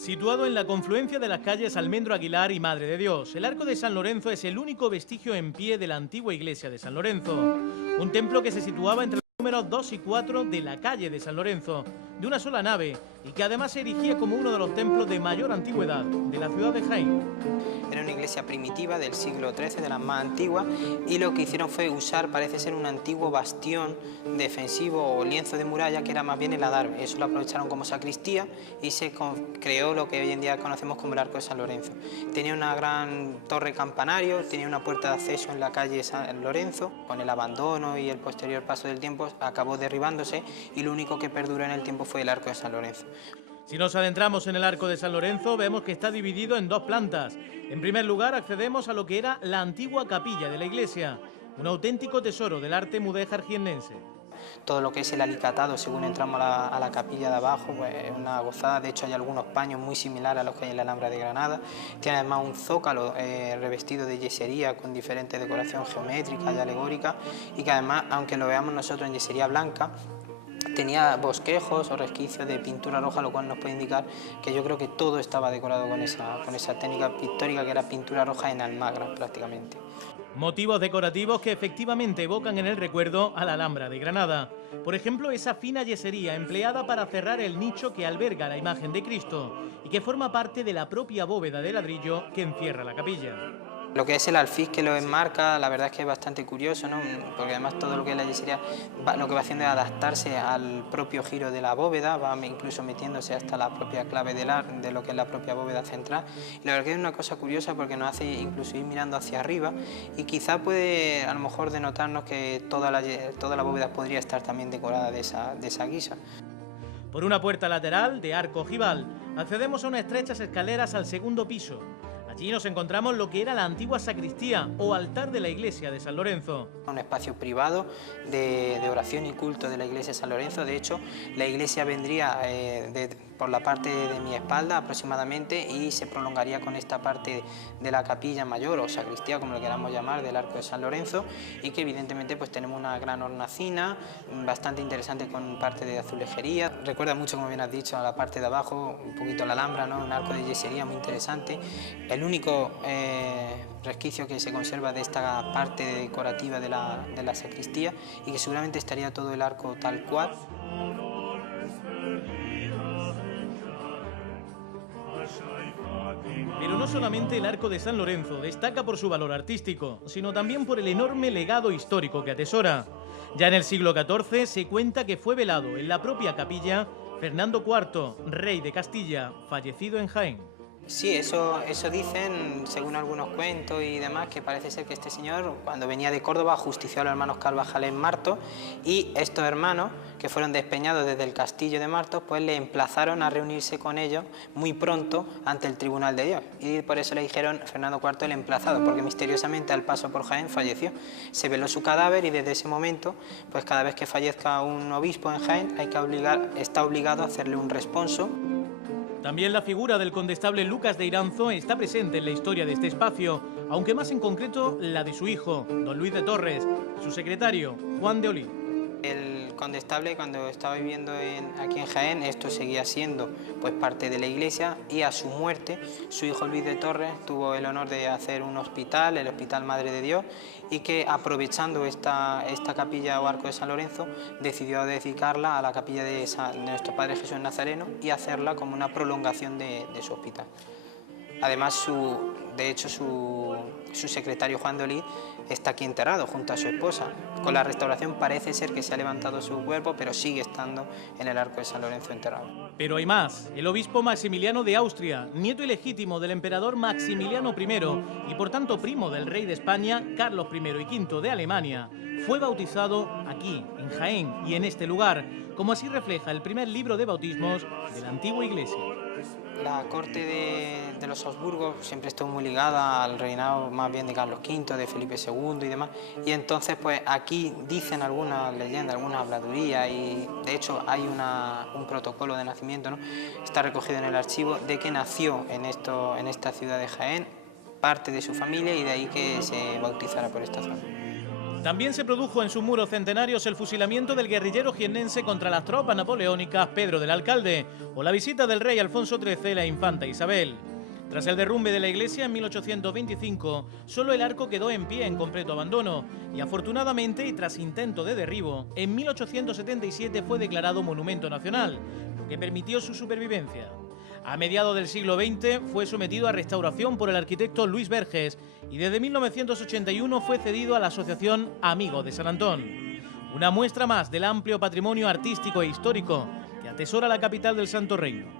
Situado en la confluencia de las calles Almendro Aguilar y Madre de Dios, el Arco de San Lorenzo es el único vestigio en pie de la antigua iglesia de San Lorenzo. Un templo que se situaba entre los números 2 y 4 de la calle de San Lorenzo, de una sola nave, y que además se erigía como uno de los templos de mayor antigüedad de la ciudad de Jaén. Era una iglesia primitiva del siglo XIII, de las más antiguas, y lo que hicieron fue usar, parece ser, un antiguo bastión defensivo o lienzo de muralla, que era más bien el adarve. Eso lo aprovecharon como sacristía y se creó lo que hoy en día conocemos como el Arco de San Lorenzo. Tenía una gran torre campanario, tenía una puerta de acceso en la calle San Lorenzo. Con el abandono y el posterior paso del tiempo acabó derribándose y lo único que perduró en el tiempo fue el Arco de San Lorenzo. Si nos adentramos en el Arco de San Lorenzo, vemos que está dividido en dos plantas. En primer lugar, accedemos a lo que era la antigua capilla de la iglesia, un auténtico tesoro del arte mudéjar jiennense. Todo lo que es el alicatado, según entramos a la capilla de abajo, pues es una gozada. De hecho, hay algunos paños muy similares a los que hay en la Alhambra de Granada. Tiene además un zócalo revestido de yesería con diferente decoración geométrica y alegórica, y que además, aunque lo veamos nosotros en yesería blanca, tenía bosquejos o resquicios de pintura roja, lo cual nos puede indicar que yo creo que todo estaba decorado con esa técnica pictórica, que era pintura roja en almagras prácticamente. Motivos decorativos que efectivamente evocan en el recuerdo a la Alhambra de Granada. Por ejemplo, esa fina yesería empleada para cerrar el nicho que alberga la imagen de Cristo y que forma parte de la propia bóveda de ladrillo que encierra la capilla. Lo que es el alfiz que lo enmarca, la verdad es que es bastante curioso, ¿no? Porque además todo lo que es la yesería lo que va haciendo es adaptarse al propio giro de la bóveda, va incluso metiéndose hasta la propia clave de lo que es la propia bóveda central. Y la verdad que es una cosa curiosa porque nos hace incluso ir mirando hacia arriba y quizá puede a lo mejor denotarnos que toda la bóveda podría estar también decorada de esa guisa. Por una puerta lateral de arco ojival, accedemos a unas estrechas escaleras al segundo piso. Allí nos encontramos lo que era la antigua sacristía o altar de la iglesia de San Lorenzo. Un espacio privado de oración y culto de la iglesia de San Lorenzo. De hecho, la iglesia vendría por la parte de mi espalda aproximadamente y se prolongaría con esta parte de la capilla mayor o sacristía, como lo queramos llamar, del Arco de San Lorenzo, y que evidentemente pues tenemos una gran hornacina bastante interesante con parte de azulejería. Recuerda mucho, como bien has dicho, a la parte de abajo, un poquito la Alhambra, ¿no? Un arco de yesería muy interesante. El único resquicio que se conserva de esta parte decorativa de la sacristía, y que seguramente estaría todo el arco tal cual. Pero no solamente el Arco de San Lorenzo destaca por su valor artístico, sino también por el enorme legado histórico que atesora. Ya en el siglo XIV se cuenta que fue velado en la propia capilla Fernando IV, rey de Castilla, fallecido en Jaén. Sí, eso dicen, según algunos cuentos y demás, que parece ser que este señor, cuando venía de Córdoba, ajustició a los hermanos Carvajal en Martos, y estos hermanos, que fueron despeñados desde el castillo de Martos, pues le emplazaron a reunirse con ellos muy pronto ante el Tribunal de Dios, y por eso le dijeron Fernando IV el emplazado, porque misteriosamente al paso por Jaén falleció. Se veló su cadáver y desde ese momento, pues cada vez que fallezca un obispo en Jaén, está obligado a hacerle un responso. También la figura del condestable Lucas de Iranzo está presente en la historia de este espacio, aunque más en concreto la de su hijo, don Luis de Torres, y su secretario, Juan de Olid. El condestable, cuando estaba viviendo aquí en Jaén, esto seguía siendo pues parte de la iglesia, y a su muerte su hijo Luis de Torres tuvo el honor de hacer un hospital, el Hospital Madre de Dios, y que aprovechando esta capilla o Arco de San Lorenzo decidió dedicarla a la capilla de nuestro Padre Jesús Nazareno y hacerla como una prolongación de su hospital. Además, de hecho, su secretario Juan de Olid está aquí enterrado junto a su esposa. Con la restauración parece ser que se ha levantado su cuerpo, pero sigue estando en el Arco de San Lorenzo enterrado. Pero hay más. El obispo Maximiliano de Austria, nieto ilegítimo del emperador Maximiliano I y por tanto primo del rey de España, Carlos I y V de Alemania, fue bautizado aquí, en Jaén y en este lugar, como así refleja el primer libro de bautismos de la antigua iglesia. La corte de los Habsburgo siempre estuvo muy ligada al reinado más bien de Carlos V, de Felipe II y demás, y entonces pues aquí dicen algunas leyendas, algunas habladurías, y de hecho hay un protocolo de nacimiento, ¿no? Está recogido en el archivo, de que nació en esta ciudad de Jaén parte de su familia, y de ahí que se bautizara por esta zona. También se produjo en sus muros centenarios el fusilamiento del guerrillero jiennense contra las tropas napoleónicas Pedro del Alcalde o la visita del rey Alfonso XIII a la infanta Isabel. Tras el derrumbe de la iglesia en 1825, solo el arco quedó en pie en completo abandono y afortunadamente y tras intento de derribo, en 1877 fue declarado monumento nacional, lo que permitió su supervivencia. A mediados del siglo XX fue sometido a restauración por el arquitecto Luis Verges y desde 1981 fue cedido a la Asociación Amigos de San Antón. Una muestra más del amplio patrimonio artístico e histórico que atesora la capital del Santo Reino.